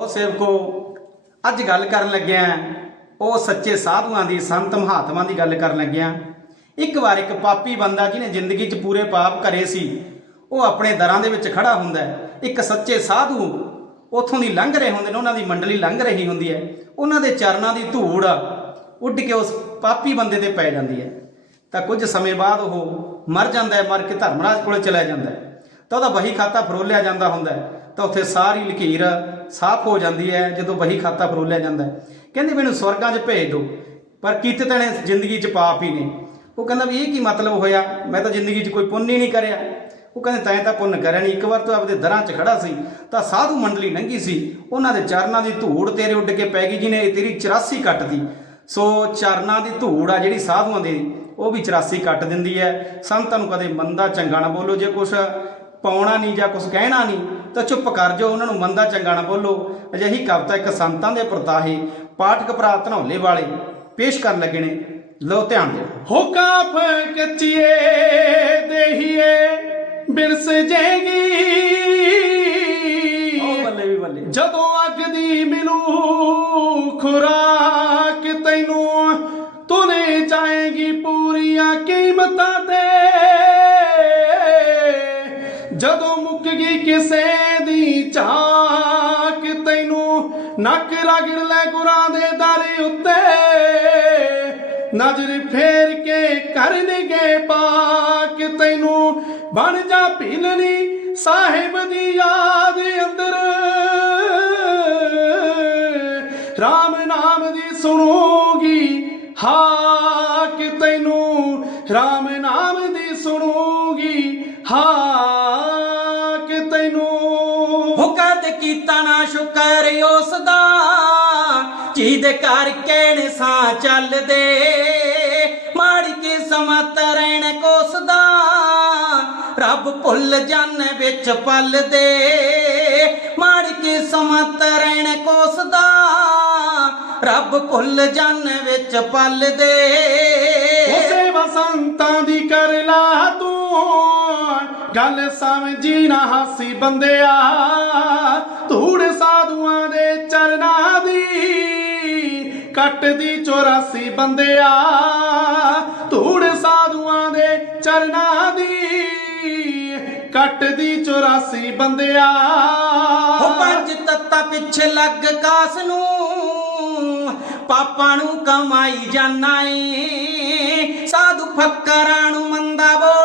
ਉਹ ਸੇਵਕੋ, ਅੱਜ ਗੱਲ ਕਰਨ ਲੱਗਿਆ ਉਹ ਸੱਚੇ ਸਾਧੂਆਂ ਦੀ, ਸੰਤ ਮਹਾਤਮਾ ਦੀ ਗੱਲ ਕਰਨ ਲੱਗਿਆ ਇੱਕ ਵਾਰ ਇੱਕ ਪਾਪੀ ਬੰਦਾ ਜਿਹਨੇ ਜ਼ਿੰਦਗੀ 'ਚ ਪੂਰੇ ਪਾਪ ਕਰੇ ਸੀ, ਉਹ ਆਪਣੇ ਦਰਾਂ ਦੇ ਵਿੱਚ ਖੜਾ ਹੁੰਦਾ ਹੈ। ਇੱਕ ਸੱਚੇ ਸਾਧੂ ਉਥੋਂ ਦੀ ਲੰਘ ਰਹੇ ਹੁੰਦੇ ਨੇ, ਉਹਨਾਂ ਦੀ ਮੰਡਲੀ ਲੰਘ ਰਹੀ ਹੁੰਦੀ ਹੈ। ਉਹਨਾਂ ਦੇ ਚਰਨਾਂ ਦੀ ਧੂੜ ਉੱਡ ਕੇ ਉਸ ਪਾਪੀ ਬੰਦੇ ਤੇ ਪੈ ਜਾਂਦੀ ਹੈ। ਤਾਂ ਕੁਝ ਸਮੇਂ ਬਾਅਦ ਉਹ ਮਰ ਜਾਂਦਾ ਹੈ, ਮਰ ਕੇ ਧਰਮਰਾਜ ਕੋਲੇ ਚਲਾ ਜਾਂਦਾ ਹੈ। ਤਾਂ ਉਹਦਾ ਬਹੀ ਖਾਤਾ ਫਰੋਲਿਆ ਜਾਂਦਾ ਹੁੰਦਾ ਹੈ। ਤਾਂ ਉੱਥੇ ਸਾਰੀ ਲਕੀਰ ਸਾਫ਼ ਹੋ ਜਾਂਦੀ ਹੈ ਜਦੋਂ ਬਹੀ ਖਾਤਾ ਫਰੋਲਿਆ ਜਾਂਦਾ ਹੈ। ਕਹਿੰਦੇ ਮੈਨੂੰ ਸਵਰਗਾਂ 'ਚ ਭੇਜ ਦਿਓ, ਪਰ ਕੀਤੇ ਤਾਂ ਨੇ ਜ਼ਿੰਦਗੀ 'ਚ ਪਾਪ ਹੀ ਨੇ। ਉਹ ਕਹਿੰਦਾ ਵੀ ਇਹ ਕੀ ਮਤਲਬ ਹੋਇਆ? ਮੈਂ ਤਾਂ ਜ਼ਿੰਦਗੀ 'ਚ ਕੋਈ ਪੁੰਨ ਹੀ ਨਹੀਂ ਕਰਿਆ। ਉਹ ਕਹਿੰਦੇ ਤੈਂ ਤਾਂ ਪੁੰਨ ਕਰਿਆ ਨਹੀਂ, ਇੱਕ ਵਾਰ ਤੂੰ ਆਪਦੇ ਦਰਾਂ 'ਚ ਖੜਾ ਸੀ, ਤਾਂ ਸਾਧੂ ਮੰਡਲੀ ਲੰਘੀ ਸੀ। ਉਹਨਾਂ ਦੇ ਚਰਨਾਂ ਦੀ ਧੂੜ ਤੇਰੇ ਉੱਡ ਕੇ ਪੈ ਗਈ ਜਿਹਨੇ ਤੇਰੀ 84 ਕੱਟਦੀ ਸੋ ਚਰਨਾਂ ਦੀ ਧੂੜ ਆ ਜਿਹੜੀ ਸਾਧੂਆਂ ਦੀ, ਉਹ ਵੀ 84 ਕੱਟ ਦਿੰਦੀ ਹੈ। ਸੰਤਾਂ ਨੂੰ ਕਦੇ ਮੰਦਾ ਚੰਗਾ ਨਾ ਬੋਲੋ, ਜੇ ਕੁਛ ਪਾਉਣਾ ਨਹੀਂ ਜਾਂ ਕੁਛ ਕਹਿਣਾ ਨਹੀਂ ਤਾਂ ਚੁੱਪ ਕਰ ਜਾਓ, ਉਹਨਾਂ ਨੂੰ ਮੰਦਾ ਚੰਗਾ ਨਾ ਬੋਲੋ। ਅਜਿਹੀ ਕਵਿਤਾ ਇੱਕ ਸੰਤਾਂ ਦੇ ਪ੍ਰਤਾਹੇ ਪਾਠਕ ਭਰਾ ਧਨੌਲੇ ਵਾਲੇ ਪੇਸ਼ ਕਰਨ ਲੱਗੇ ਨੇ। ਲੋ ਧਿਆਨ ਦਿਓ। ਹੋ ਕਾਫ ਦੇਹੀਏ, ਬਿਰਸ ਜੇਗੀ ਜਦੋਂ ਮੁੱਕ ਗਈ ਕਿਸੇ ਦੀ ਝਾਕ ਤੈਨੂੰ ਨੱਕ ਰਗੜ ਲੈ ਗੁਰਾਂ ਦੇ ਦਰ ਉੱਤੇ। ਨਜ਼ਰ ਫੇਰ ਕੇ ਕਰਨਗੇ ਪਾਕ, ਤੈਨੂੰ ਬਣ ਜਾ ਭਿਲਣੀ ਸਾਹਿਬ ਦੀ ਯਾਦ ਅੰਦਰ। RAM ਨਾਮ ਦੀ ਸੁਣੂਗੀ ਹਾਕ, ਤੈਨੂੰ RAM ਨਾਮ ਦੀ ਸੁਣੂਗੀ ਹਾਕ। ਕੀਤਾ ਨਾ ਸ਼ੁਕਰ ਉਸ ਦਾ ਜਿਹਦੇ ਕਰਕੇ ਨੇ ਸਾਹ ਚੱਲਦੇ। ਮਾੜੀ ਕਿਸਮਤ ਰਹਿਣ ਕੋਸਦਾ। ਰੱਬ ਭੁੱਲ ਜਨ ਵਿੱਚ ਪਲਦੇ। ਮਾੜੀ ਕਿਸਮਤ ਰਹਿਣ ਕੋਸਦਾ। ਰੱਬ ਭੁੱਲ ਜਨ ਵਿੱਚ ਪਲਦੇ। ਉਸੇ ਵਸੰਤਾਂ ਦੀ ਕਰ ਗੱਲ ਸਮਝੀ ਨਾ ਹਾਸੀ ਬੰਦਿਆ, ਧੂੜ ਸਾਧੂਆਂ ਦੇ ਚਰਨਾਂ ਦੀ, ਕੱਟਦੀ 84 ਬੰਦਿਆ, ਧੂੜ ਸਾਧੂਆਂ ਦੇ ਚਰਨਾਂ ਦੀ, ਕੱਟਦੀ 84 ਬੰਦਿਆ। ਉਹ ਪੰਜ ਤੱਤਾ ਪਿੱਛੇ ਲੱਗ ਕਾਸ ਨੂੰ, ਪਾਪਾਂ ਨੂੰ ਕਮਾਈ ਜਾਣਾ ਏ ਸਾਧੂ ਫੱਕਰਾਂ ਨੂੰ ਮੰਦਾ ਬੋਲ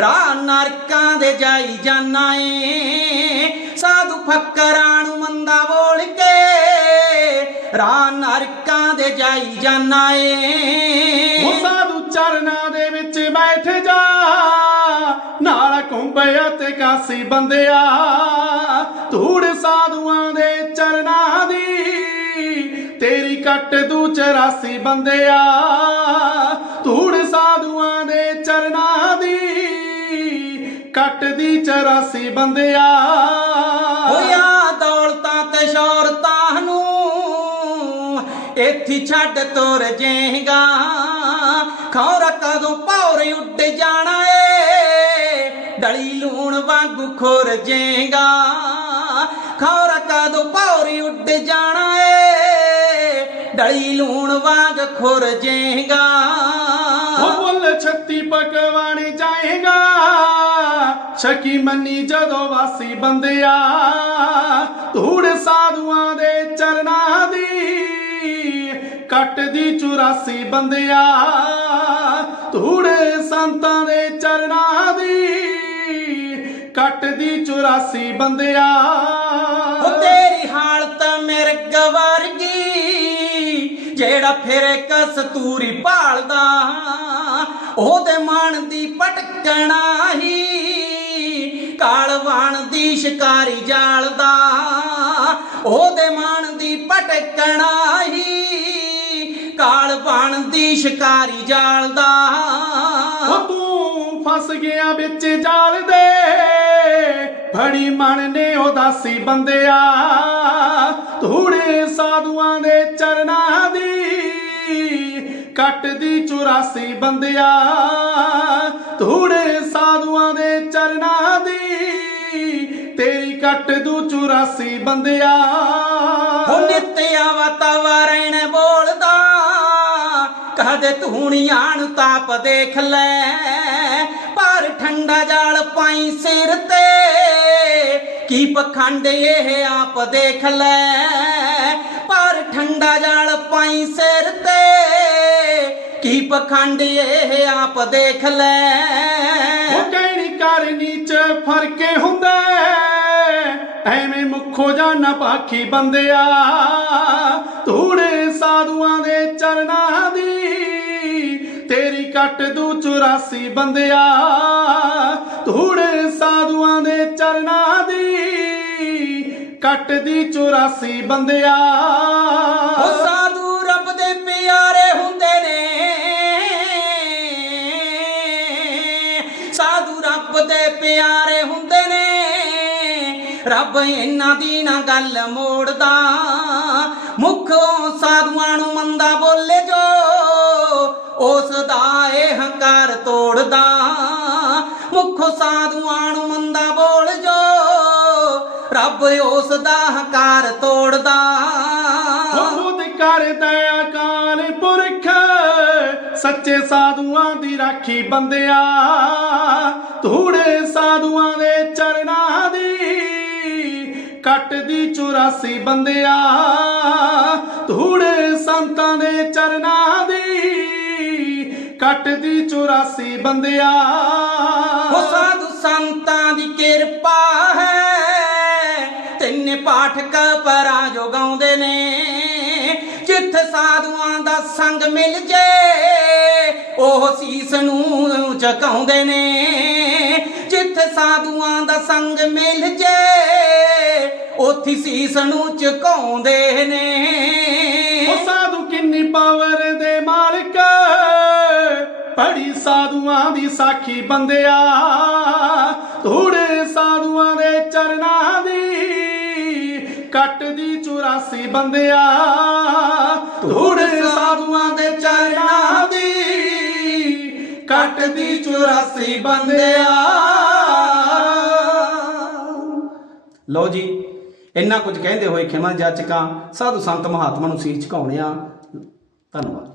ਰਾਹ ਨਰਕਾਂ ਦੇ ਜਾਈ ਜਾਣਾ ਏ। ਸਾਧੂ ਫੱਕਰਾਂ ਨੂੰ ਮੰਦਾ ਬੋਲ ਕੇ ਰਾਹ ਨਰਕਾਂ ਦੇ ਜਾਈ ਜਾਣਾ ਏ। ਉਹ ਸਾਧੂ ਚਰਨਾਂ ਦੇ ਵਿੱਚ ਬੈਠ ਜਾ, ਨਾਲ ਘੁੰਬਿਆ ਤੇ ਕਾਸੀ ਬੰਦਿਆ। ਧੂੜ ਸਾਧੂਆਂ ਦੇ ਚਰਨਾਂ ਦੀ, ਤੇਰੀ ਕੱਟ ਦੂ 84 ਬੰਦਿਆ। ਧੂੜ ਸਾਧੂਆਂ ਦੇ ਚਰਨਾਂ ਦੀ ਕੱਟ ਦੀ 84 ਬੰਦਿਆ। ਹੋਇਆ ਦੌਲਤਾਂ ਤੇ ਸ਼ੌਹਰਤਾਂ ਨੂੰ ਇੱਥੇ ਛੱਡ ਤੁਰ ਜਾਏਗਾ। ਖੌਰਾ ਕਦੋਂ ਪੌਰ ਉੱਡ ਜਾਣਾ ਏ ਡਲੀ ਲੂਣ ਵਾਂਗੂ ਖੁਰ ਜਾਏਗਾ। ਖੌਰਾ ਕਦੋਂ ਪੌਰ ਉੱਡ ਜਾਣਾ ਏ ਡਲੀ ਲੂਣ ਵਾਂਗ ਖੁਰ ਜਾਏਗਾ। ਉਹ ਬੁੱਲ ਛੱਤੀ ਪਕਵਾਣ ਜਾਏਗਾ। ਸ਼ਕੀ ਮੰਨੀ ਜਦੋਂ ਵਾਸੀ ਬੰਦਿਆ, ਧੂੜ ਸਾਧੂਆਂ ਦੇ ਚਰਨਾਂ ਦੀ ਕੱਟਦੀ 84 ਬੰਦਿਆ, ਧੂੜ ਸੰਤਾਂ ਦੇ ਚਰਨਾਂ ਦੀ ਕੱਟਦੀ 84 ਬੰਦਿਆ। ਤੇਰੀ ਹਾਲਤ ਮੇਰੇ ਗਵਰਗੀ ਜਿਹੜਾ ਫਿਰੇ ਕਸਤੂਰੀ ਭਾਲਦਾ, ਉਹਦੇ ਮਨ ਦੀ ਪਟਕਣਾ ਹੀ ਕਾਲਵਾਨ ਦੀ ਸ਼ਿਕਾਰੀ ਜਾਲਦਾ, ਉਹਦੇ ਮਨ ਦੀ ਭਟਕਣਾ ਹੀ ਕਾਲਵਾਨ ਦੀ ਸ਼ਿਕਾਰੀ ਜਾਲਦਾ, ਉਹ ਤੂੰ ਫਸ ਗਿਆ ਵਿੱਚ ਜਾਲ ਦੇ। ਫੜੀ ਮਨ ਨੇ ਉਦਾਸੀ ਬੰਦਿਆ, ਧੂੜੇ ਸਾਧੂਆਂ ਦੇ ਚਰਨਾਂ ਦੀ। ਕੱਟ ਦੀ 84 ਬੰਦਿਆ, ਧੂੜੇ ਸਾਧੂਆਂ ਦੇ ਚਰਨਾਂ ਦੀ। ਤੇਰੀ ਕੱਟ ਦੂ 84 ਬੰਦਿਆ ਹੋ ਨਿੱਤਿਆ ਵਾਤਾਵਰਣ ਬੋਲਦਾ ਕਹਦੇ ਧੂਣੀਆਂ ਨੂੰ ਤਾਪ ਦੇਖ ਲੈ ਪਰ ਠੰਡਾ ਜਾਲ ਪਾਈ ਸਿਰ ਤੇ ਕੀ ਪਖੰਡ ਇਹ ਆਪ ਦੇਖ ਲੈ ਪਰ ਠੰਡਾ ਜਾਲ ਪਾਈ ਸਿਰ ਤੇ ਕੀ ਪਖੰਡ ਇਹ ਆਪ ਦੇਖ ਲੈ ਉਹ ਕਹਿਣੀ ਕਰਨੀ ਚ ਫ਼ਰਕ ਹੁੰਦਾ। ਐਵੇਂ ਮੁੱਖੋ ਜਾਣਾ ਪਾਖੀ ਬੰਦਿਆ। ਧੂੜੇ ਸਾਧੂਆਂ ਦੇ ਚਰਨਾਂ ਦੀ, ਤੇਰੀ ਕੱਟ ਦੂ 84 ਬੰਦਿਆ। ਧੂੜੇ ਸਾਧੂਆਂ ਦੇ ਚਰਨਾਂ ਦੀ, ਕੱਟ ਦੀ 84 ਬੰਦਿਆ। ਉਹ ਸਾਧੂ ਰੱਬ ਦੇ ਪਿਆਰੇ ਹੁੰਦੇ ਨੇ। ਸਾਧੂ ਰੱਬ ਦੇ ਪਿਆਰੇ ਹੁੰਦੇ ਰੱਬ ਇਹਨਾਂ ਦੀ ਨਾ ਗੱਲ ਮੋੜਦਾ। ਮੁਖੋਂ ਸਾਧੂਆਂ ਨੂੰ ਮੰਦਾ ਬੋਲੇ ਜੋ, ਉਸ ਦਾ ਇਹ ਹੰਕਾਰ ਤੋੜਦਾ। ਮੁਖੋਂ ਸਾਧੂਆਂ ਨੂੰ ਮੰਦਾ ਬੋਲ ਜੋ, ਰੱਬ ਉਸ ਦਾ ਹੰਕਾਰ ਤੋੜਦਾ। ਖੁਦ ਕਰਦਾ ਅਕਾਲ ਪੁਰਖ, ਸੱਚੇ ਸਾਧੂਆਂ ਦੀ ਰਾਖੀ ਬੰਦਿਆ। ਧੂੜੇ ਸਾਧੂਆਂ ਦੀ 84 ਬੰਦਿਆ, ਧੂੜੇ ਸੰਤਾਂ ਦੇ ਚਰਨਾਂ ਦੀ। ਕੱਟ ਦੀ 84 ਬੰਦਿਆ। ਉਹ ਸਾਧੂ ਸੰਤਾਂ ਦੀ ਕਿਰਪਾ ਹੈ, ਤਿੰਨੇ ਪਾਠਕ ਪਰਾਂ ਜੋ ਗਾਉਂਦੇ ਨੇ। ਜਿੱਥੇ ਸਾਧੂਆਂ ਦਾ ਸੰਗ ਮਿਲ ਜੇ, ਉਹ ਸੀਸ ਨੂੰ ਝੁਕਾਉਂਦੇ ਨੇ। ਜਿੱਥੇ ਸਾਧੂਆਂ ਦਾ ਸੰਗ ਮਿਲ ਜੇ ਉੱਥੇ ਸੀਸ ਨੂੰ ਝੁਕਾਉਂਦੇ ਨੇ। ਉਹ ਸਾਧੂ ਕਿੰਨੀ ਪਾਵਰ ਦੇ ਮਾਲਕ ਪੜੀ ਸਾਧੂਆਂ ਦੀ ਸਾਖੀ ਬੰਦਿਆ। ਧੂੜੇ ਸਾਧੂਆਂ ਦੇ ਚਰਨਾਂ ਦੀ ਕੱਟ ਦੀ 84 ਬੰਦਿਆ। ਧੂੜੇ ਸਾਧੂਆਂ ਦੇ ਚਰਨਾਂ ਦੀ ਕੱਟ ਦੀ 84 ਬੰਦਿਆ। ਲਓ ਜੀ, ਇੰਨਾ ਕੁਝ ਕਹਿੰਦੇ ਹੋਏ ਖਿਮਾ ਜਾਚਕਾਂ, ਸਾਧੂ ਸੰਤ ਮਹਾਤਮਾ ਨੂੰ ਸੀਸ ਝੁਕਾਉਣੇ ਆ ਧੰਨਵਾਦ।